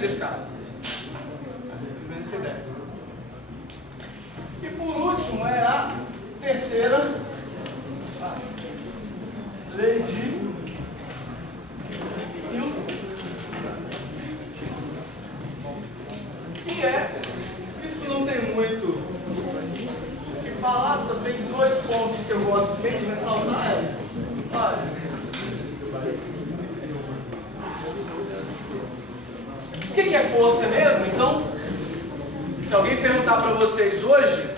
desse cara. Essa ideia. E por último é a terceira lei de Newton. Que é, isso não tem muito o que falar, só tem dois pontos que eu gosto bem de ressaltar. Olha, o que é força mesmo? Então, se alguém perguntar para vocês hoje,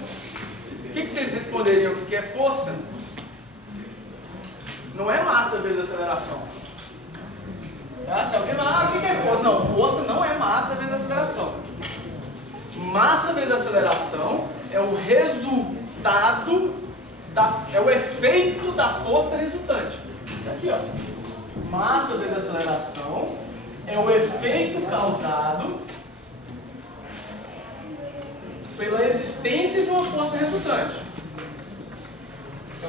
o que vocês responderiam? O que é força? Não é massa vezes aceleração. Tá? Se alguém falar, o que é força? Não, força não é massa vezes aceleração. Massa vezes aceleração é o resultado, é o efeito da força resultante. Aqui, ó. Massa vezes aceleração é o efeito causado pela existência de uma força resultante.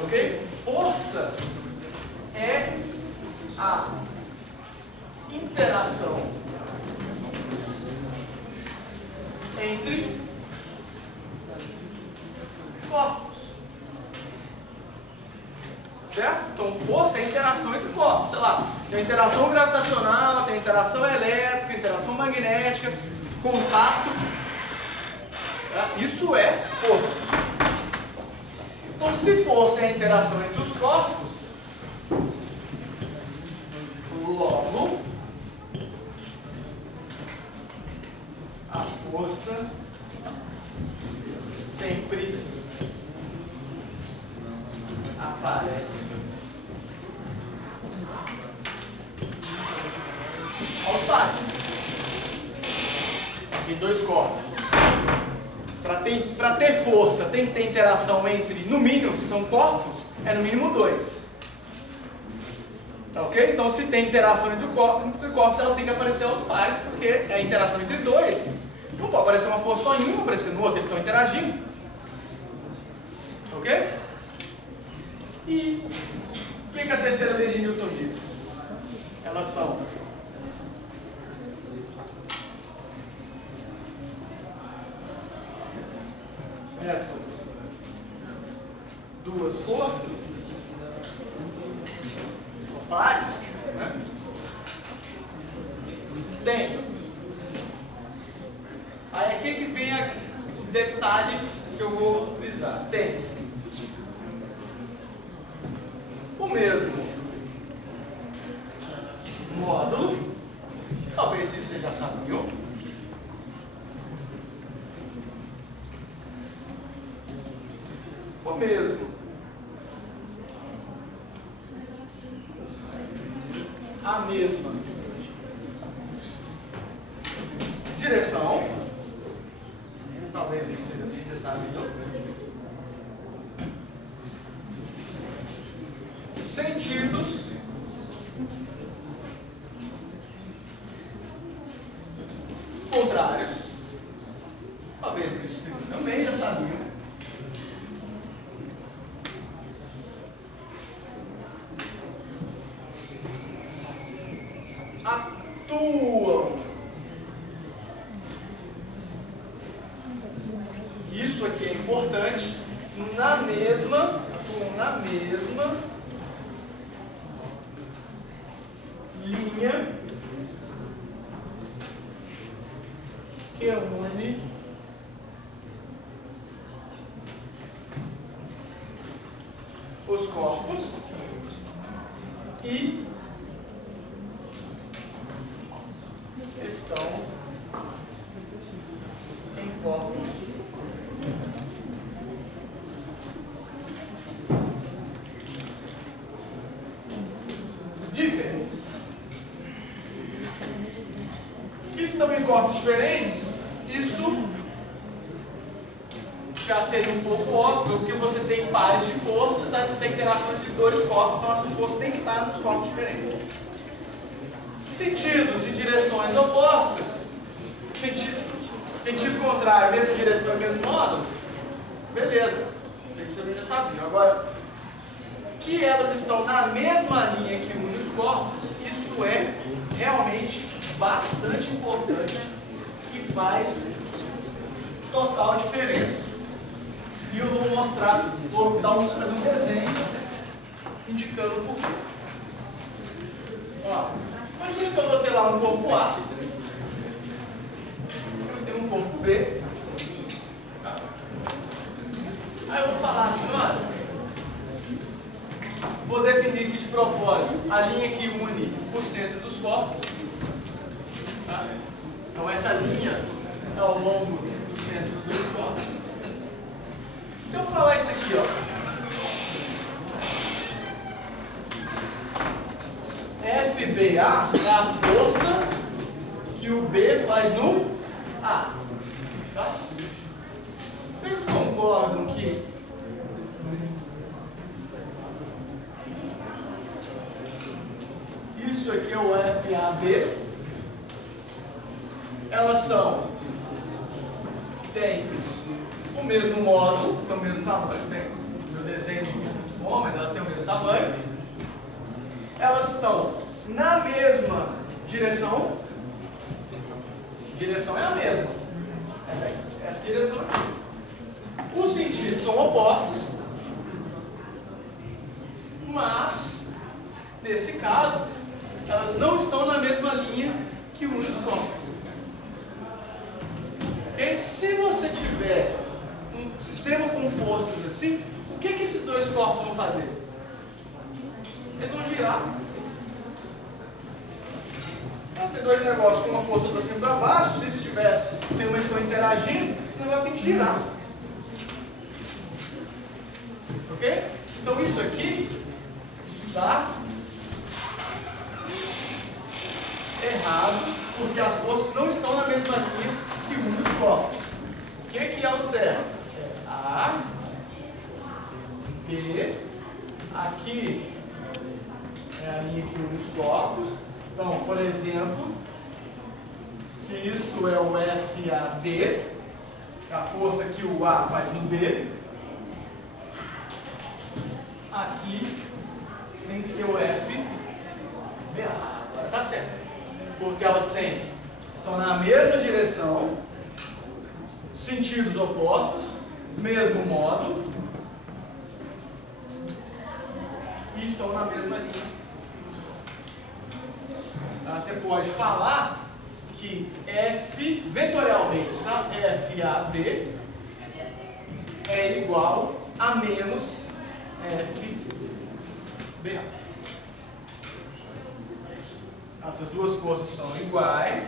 Ok? Força é a interação entre corpos. Certo? Então, força é a interação entre corpos. Sei lá, tem interação gravitacional, tem interação elétrica, interação magnética, contato. Isso é força. Então, se força é a interação entre os corpos, logo, a força sempre aparece aos pares em dois corpos. Para ter força, tem que ter interação entre, no mínimo, se são corpos, é no mínimo 2. Ok? Então, se tem interação entre corpos, elas têm que aparecer aos pares, porque é a interação entre dois. Não pode aparecer uma força só em um, aparecer no outro, eles estão interagindo. Ok? E o que a terceira lei de Newton diz? Elas são essas duas forças pares, né? Tem. Aí aqui que vem o detalhe que eu vou frisar. Tem o mesmo módulo, talvez isso vocês já sabiam. O mesmo a mesma direção, talvez isso seja necessário. Sentidos contrários, talvez isso vocês também já sabiam. Atuam. Isso aqui é importante. Na mesma linha que une os corpos e estão em corpos diferentes. Que estão em corpos diferentes, isso já seria um pouco óbvio, porque você tem pares de forças, né? Tem interação entre dois corpos, então essas forças têm que estar nos corpos diferentes. Sentidos e direções opostas, sentido contrário, mesma direção e mesmo modo, beleza, sei que você já sabia. Agora, que elas estão na mesma linha que une os corpos, isso é realmente bastante importante faz total diferença. E eu vou mostrar, fazer um desenho indicando o porquê. Ó, imagina que eu vou ter lá um corpo A, eu tenho um corpo B. Aí eu vou falar assim, olha, vou definir aqui de propósito a linha que une o centro dos corpos. Tá? Então essa linha é ao longo do centro dos dois corpos. Se eu falar isso aqui, ó, FBA é a força que o B faz no A. Tá? Vocês concordam que isso aqui é o FAB? Elas têm o mesmo módulo, tem o mesmo tamanho, meu desenho é muito bom, mas elas têm o mesmo tamanho. Elas estão na mesma direção. Direção é a mesma. Essa direção aqui. Os sentidos são opostos, mas, nesse caso, elas não estão na mesma linha que une os corpos. Okay? Se você tiver um sistema com forças assim, o que esses dois corpos vão fazer? Eles vão girar. Nós temos dois negócios com uma força para cima e para baixo. Se estivesse sem uma estão interagindo, o negócio tem que girar. Ok? Então isso aqui está errado, porque as forças não estão na mesma linha que une os corpos. O que é o certo? É A, B, aqui é a linha que une os corpos. Então, por exemplo, se isso é o FAB, a força que o A faz no B, aqui tem que ser o FBA. Agora tá certo. Porque elas estão na mesma direção, sentidos opostos, mesmo módulo, e estão na mesma linha. Tá? Você pode falar que F, vetorialmente, tá? FAB é igual a menos FBA. Essas duas forças são iguais.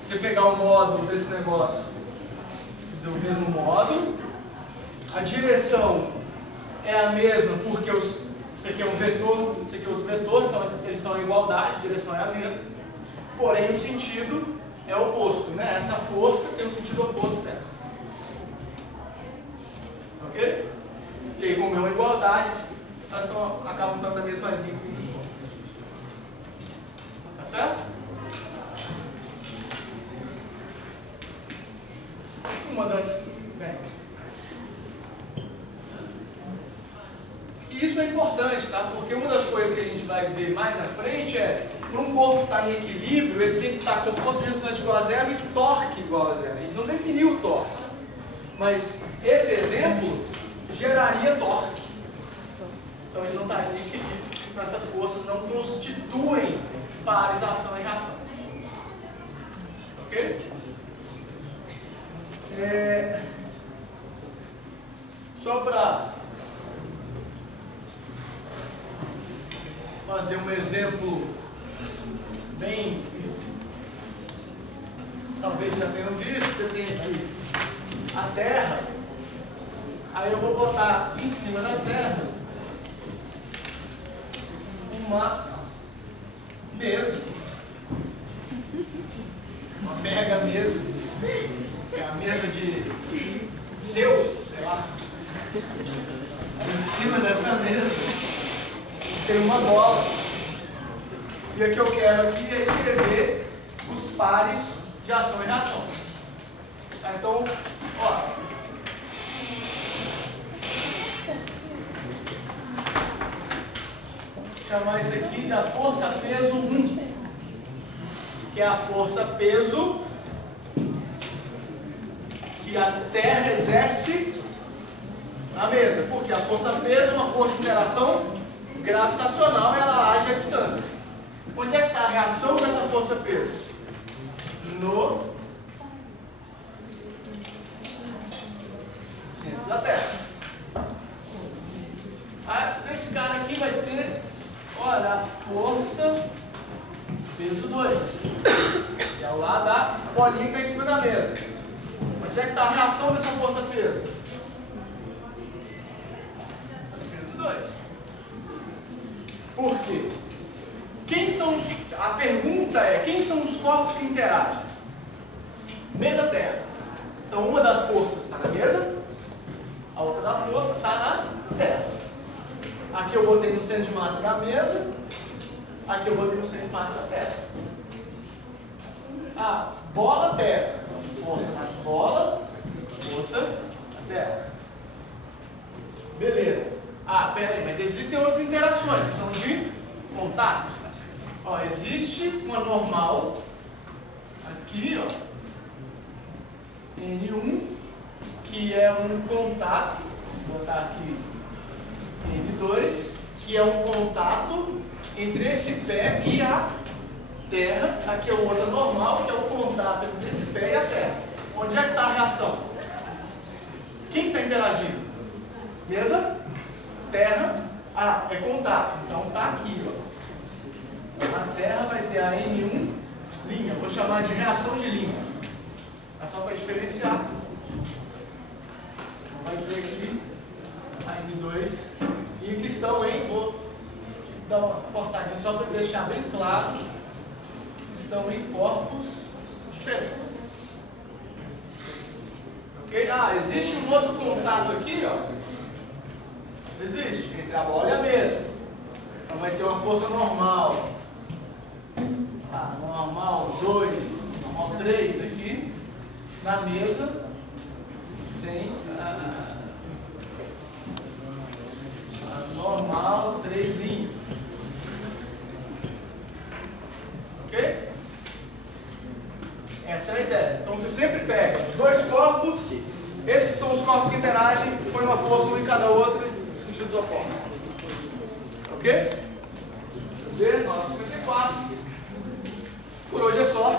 Se você pegar o módulo desse negócio, dizer o mesmo módulo, a direção é a mesma porque isso aqui é um vetor, isso aqui é outro vetor, então eles estão em igualdade, a direção é a mesma. Porém, o sentido é oposto, né? Essa força tem um sentido oposto dessa. Ok? E aí, como é uma igualdade, elas acabam estando na mesma linha que os corpos. Tá certo? Uma das... E isso é importante, tá? Porque uma das coisas que a gente vai ver mais na frente é, para um corpo estar em equilíbrio, ele tem que estar com força resultante igual a zero e torque igual a zero. A gente não definiu o torque. Mas esse exemplo geraria torque. Então ele não estaria em equilíbrio. Então essas forças não constituem pares ação e reação. Ok? Só para fazer um exemplo bem... Talvez você já tenha visto, você tem aqui a Terra, aí eu vou botar em cima da Terra uma mesa, uma mega mesa, que é a mesa de Zeus, sei lá. Em cima dessa mesa tem uma bola. E o que eu quero aqui é escrever os pares de ação e reação. Tá, então, ó. Vou chamar isso aqui de a força peso 1, que é a força peso que a Terra exerce na mesa. Porque a força-peso é uma força de interação gravitacional e ela age à distância. Onde é que está a reação dessa força-peso? No centro da Terra. Esse cara aqui vai ter, olha, a força peso 2. Que é o lado da bolinha que está em cima da mesa. Onde é que está a reação dessa força-peso? Peso 2. Por quê? A pergunta é, quem são os corpos que interagem? Mesa-terra. Então uma das forças está na mesa, a outra da força está na terra. Aqui eu botei no centro de massa da mesa, aqui eu botei no centro de massa da terra. A bola-terra. Força na bola, força na terra. Beleza. Pera aí, mas existem outras interações que são de contato. Ó, existe uma normal aqui, ó, N1, que é um contato, vou botar aqui N2, que é um contato entre esse pé e a terra. Aqui é outra normal, que é o contato entre esse pé e a terra. Onde é que está a reação? Quem está interagindo? Mesa, terra, é contato. Então está aqui, ó. Na terra vai ter a N1 linha, vou chamar de reação de linha. É só para diferenciar. Então vai ter aqui a N2 e que estão em, vou dar uma cortadinha só para deixar bem claro, estão em corpos diferentes. Ok? Existe um outro contato aqui, ó. Existe, entre a bola e a mesa. Então vai ter uma força normal. Normal 2, normal 3 aqui. Na mesa tem a normal 3 linha. Ok? Essa é a ideia. Então você sempre pega os dois corpos, esses são os corpos que interagem, põe uma força um em cada outro, em sentidos opostos. Ok? 9:54. Por hoje é só.